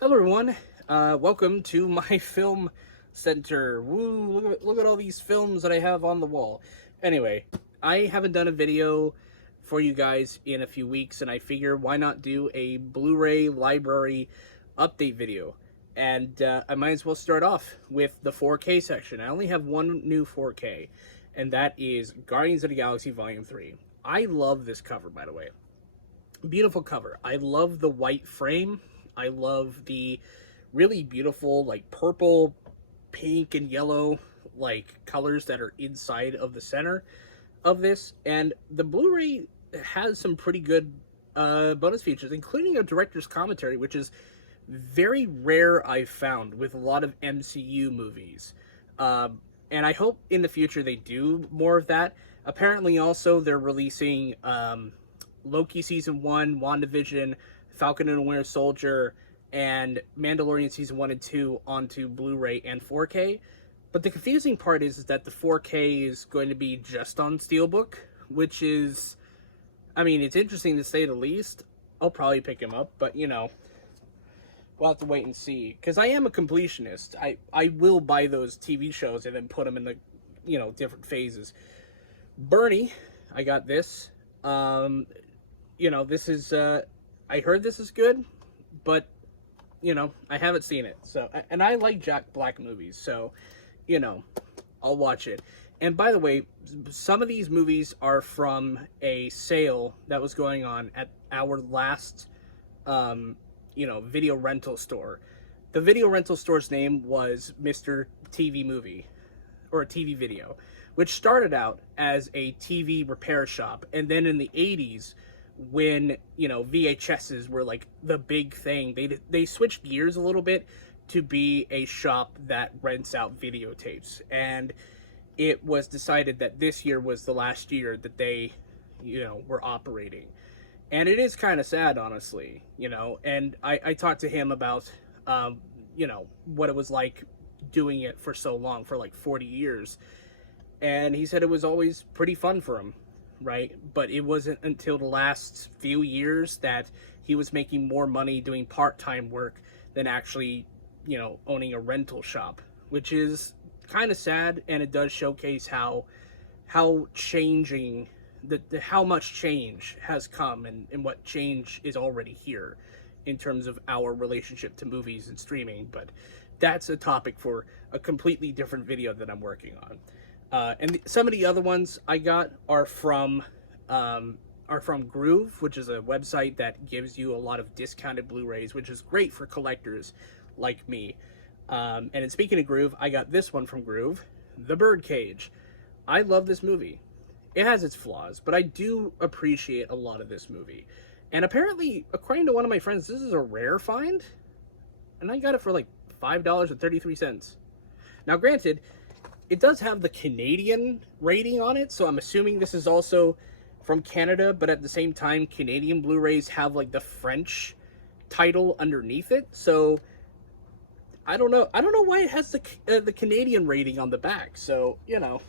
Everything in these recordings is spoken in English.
Hello, everyone. Welcome to my film center. Woo! Look at all these films that I have on the wall. Anyway, I haven't done a video for you guys in a few weeks, and I figure why not do a Blu-ray library update video? And I might as well start off with the 4K section. I only have one new 4K, and that is Guardians of the Galaxy Volume 3. I love this cover, by the way. Beautiful cover. I love the white frame. I love the really beautiful, like, purple, pink, and yellow, like, colors that are inside of the center of this. And the Blu-ray has some pretty good bonus features, including a director's commentary, which is very rare, I've found, with a lot of MCU movies. And I hope in the future they do more of that. Apparently, also, they're releasing Loki Season 1, WandaVision, Falcon and the Winter Soldier, and Mandalorian Season 1 and 2 onto Blu-ray and 4K. But the confusing part is that the 4K is going to be just on Steelbook, which is, I mean, it's interesting to say the least. I'll probably pick him up, but, you know, we'll have to wait and see. Because I am a completionist. I will buy those TV shows and then put them in the, you know, different phases. Bernie, I got this. You know, this is, I heard this is good, but, you know, I haven't seen it. So, and I like Jack Black movies, so, you know, I'll watch it. And by the way, some of these movies are from a sale that was going on at our last, you know, video rental store. The video rental store's name was Mr. TV Movie, or TV Video, which started out as a TV repair shop. And then in the 80s, when, you know, VHSs were like the big thing, they switched gears a little bit to be a shop that rents out videotapes. And it was decided that this year was the last year that they, you know, were operating. And it is kind of sad, honestly, you know. And I talked to him about, you know, what it was like doing it for so long, for like 40 years. And he said it was always pretty fun for him, right? But it wasn't until the last few years that he was making more money doing part-time work than actually, you know, owning a rental shop, which is kind of sad. And it does showcase how changing, how much change has come, and what change is already here in terms of our relationship to movies and streaming. But that's a topic for a completely different video that I'm working on. And some of the other ones I got are from Groove, which is a website that gives you a lot of discounted Blu-rays, which is great for collectors like me. And speaking of Groove, I got this one from Groove, The Birdcage. I love this movie. It has its flaws, but I do appreciate a lot of this movie. And apparently, according to one of my friends, this is a rare find. And I got it for like $5.33. Now, granted, it does have the Canadian rating on it, so I'm assuming this is also from Canada, but at the same time, Canadian Blu-rays have like the French title underneath it, so I don't know why it has the Canadian rating on the back, so, you know,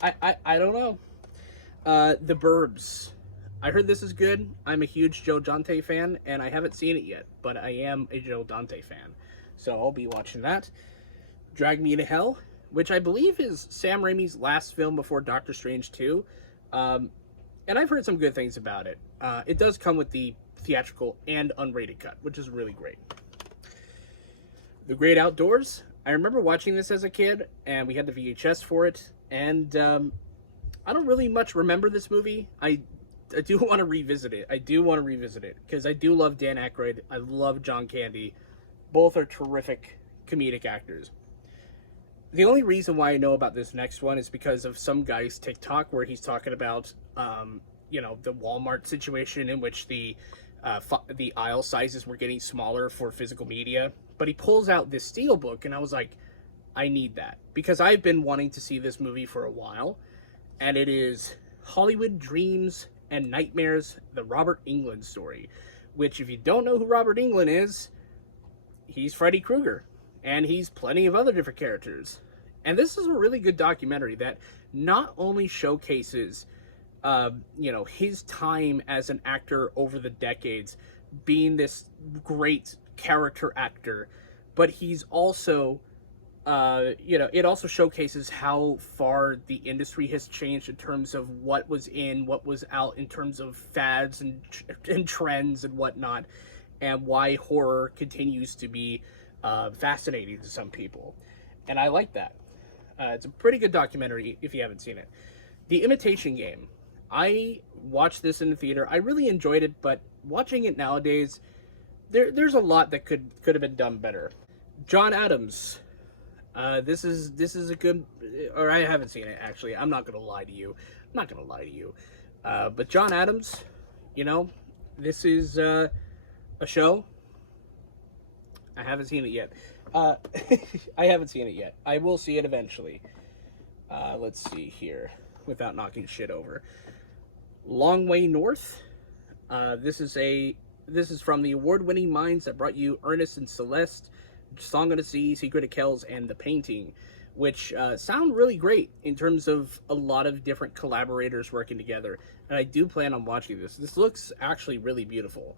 I don't know. The Burbs. I heard this is good. I'm a huge Joe Dante fan, and I haven't seen it yet, but I am a Joe Dante fan, so I'll be watching that. Drag Me to Hell, which I believe is Sam Raimi's last film before Doctor Strange 2. And I've heard some good things about it. It does come with the theatrical and unrated cut, which is really great. The Great Outdoors. I remember watching this as a kid, and we had the VHS for it. And I don't really much remember this movie. I do want to revisit it. Because I do love Dan Aykroyd. I love John Candy. Both are terrific comedic actors. The only reason why I know about this next one is because of some guy's TikTok where he's talking about, you know, the Walmart situation in which the aisle sizes were getting smaller for physical media. But he pulls out this Steelbook, and I was like, I need that. Because I've been wanting to see this movie for a while. And it is Hollywood Dreams and Nightmares, the Robert Englund story. Which, if you don't know who Robert Englund is, he's Freddy Krueger. And he's plenty of other different characters. And this is a really good documentary that not only showcases, you know, his time as an actor over the decades, being this great character actor, but he's also, it also showcases how far the industry has changed in terms of what was in, what was out, in terms of fads and trends and whatnot, and why horror continues to be fascinating to some people. And I like that. It's a pretty good documentary if you haven't seen it. The Imitation Game. I watched this in the theater. I really enjoyed it, but watching it nowadays, there's a lot that could have been done better. John Adams. This is a good, or I haven't seen it actually. I'm not gonna lie to you. But John Adams, this is a show. I haven't seen it yet. I haven't seen it yet. I will see it eventually. Let's see here, without knocking shit over. Long Way North. This is from the award-winning minds that brought you Ernest and Celeste, Song of the Sea, Secret of Kells, and The Painting, which sound really great in terms of a lot of different collaborators working together. And I do plan on watching this. This looks actually really beautiful.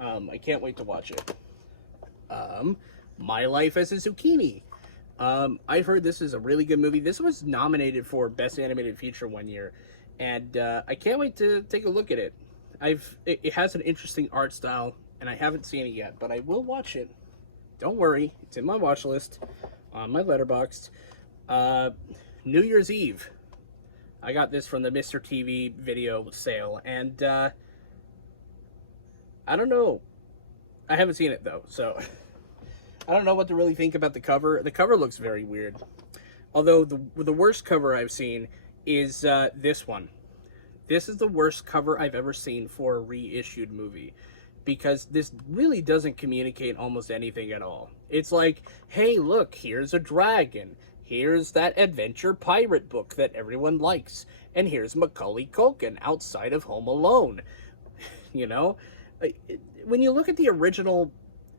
I can't wait to watch it. My Life as a Zucchini. I've heard this is a really good movie. This was nominated for Best Animated Feature one year, and I can't wait to take a look at it. It has an interesting art style, and I haven't seen it yet, but I will watch it. Don't worry, it's in my watch list on my Letterboxd. New Year's Eve. I got this from the Mr. TV video sale, and I don't know. I haven't seen it though, so I don't know what to really think about the cover. The cover looks very weird. Although the worst cover I've seen is this one. This is the worst cover I've ever seen for a reissued movie, because this really doesn't communicate almost anything at all. It's like, hey, look, here's a dragon. Here's that adventure pirate book that everyone likes. And here's Macaulay Culkin outside of Home Alone. When you look at the original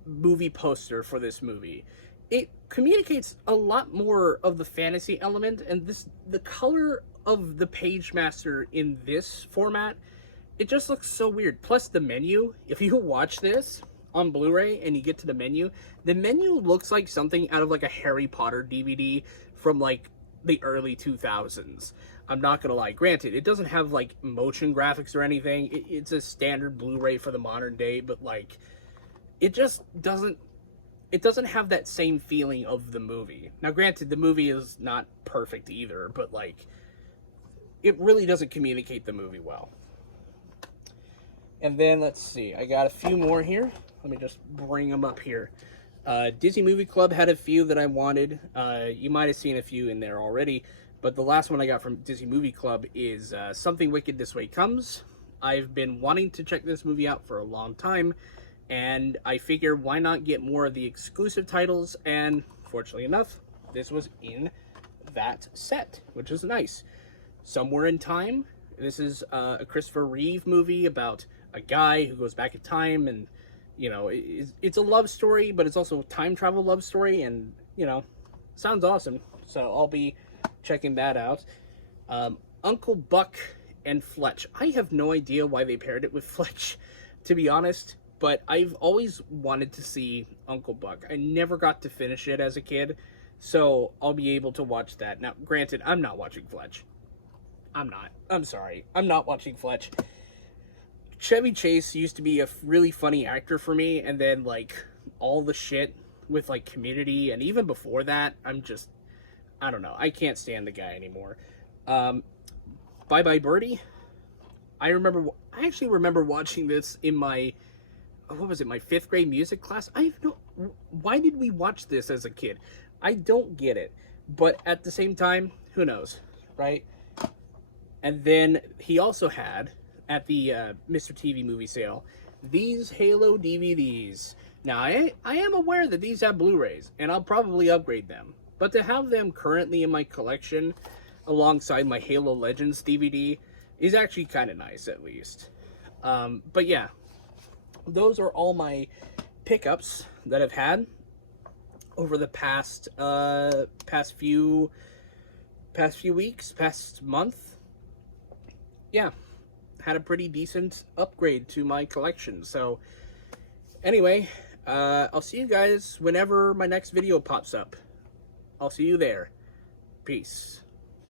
movie poster for this movie, it communicates a lot more of the fantasy element, and the color of the page master in this format, it just looks so weird. Plus the menu, if you watch this on Blu-ray and you get to the menu looks like something out of like a Harry Potter DVD from like the early 2000s. I'm not gonna lie. Granted, it doesn't have like motion graphics or anything. It's a standard Blu-ray for the modern day, but like it just doesn't have that same feeling of the movie. Now granted, the movie is not perfect either, but like it really doesn't communicate the movie well. And then let's see, I got a few more here. Let me just bring them up here. Disney Movie Club had a few that I wanted. You might have seen a few in there already, but the last one I got from Disney Movie Club is Something Wicked This Way Comes. I've been wanting to check this movie out for a long time, and I figure why not get more of the exclusive titles, and fortunately enough, this was in that set, which is nice. Somewhere in Time. This is a Christopher Reeve movie about a guy who goes back in time, and it's a love story, but it's also a time travel love story, and sounds awesome. So I'll be checking that out. Uncle Buck and Fletch. I have no idea why they paired it with Fletch, to be honest, but I've always wanted to see Uncle Buck. I never got to finish it as a kid, so I'll be able to watch that. Now, granted, I'm not watching Fletch. I'm sorry. I'm not watching Fletch. Chevy Chase used to be a really funny actor for me, and then, like, all the shit with, like, Community, and even before that, I don't know. I can't stand the guy anymore. Bye Bye Birdie. I actually remember watching this in my, my 5th grade music class. Why did we watch this as a kid? I don't get it. But at the same time, who knows, right? And then he also had, at the Mr. TV movie sale, these Halo DVDs. Now, I am aware that these have Blu-rays, and I'll probably upgrade them. But to have them currently in my collection, alongside my Halo Legends DVD, is actually kind of nice, at least. But yeah, those are all my pickups that I've had over the past few weeks, past month. Yeah, had a pretty decent upgrade to my collection. So anyway, I'll see you guys whenever my next video pops up. I'll see you there. Peace.